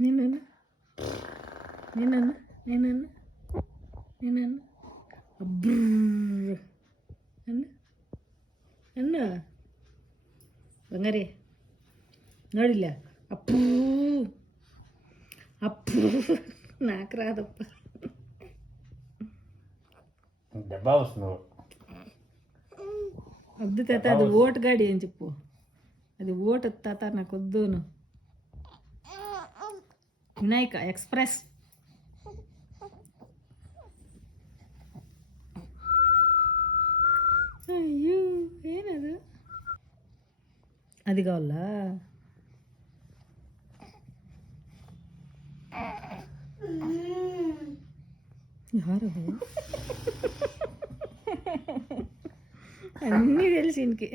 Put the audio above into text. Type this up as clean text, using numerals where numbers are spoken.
నేనన్నా నేనన్నా నేనన్నా నేనన్నా అబ్బు అన్న అన్న ಬಂಗಾರಿ ನೋಡಿಲ್ಲ ಅಪ್ಪು ಅಪ್ಪು ನಾಲ್ಕು ರಾದಪ್ಪ డబ్బా వస్తుంది వద్దు తాత అది ఓటు గాడి అని చెప్పు అది ఓటు తాత నాకు వద్దును వినాయక ఎక్స్ప్రెస్ అయ్యో ಏನದು అది కావాలా యారది అన్నీ తెలిసి ఇంకే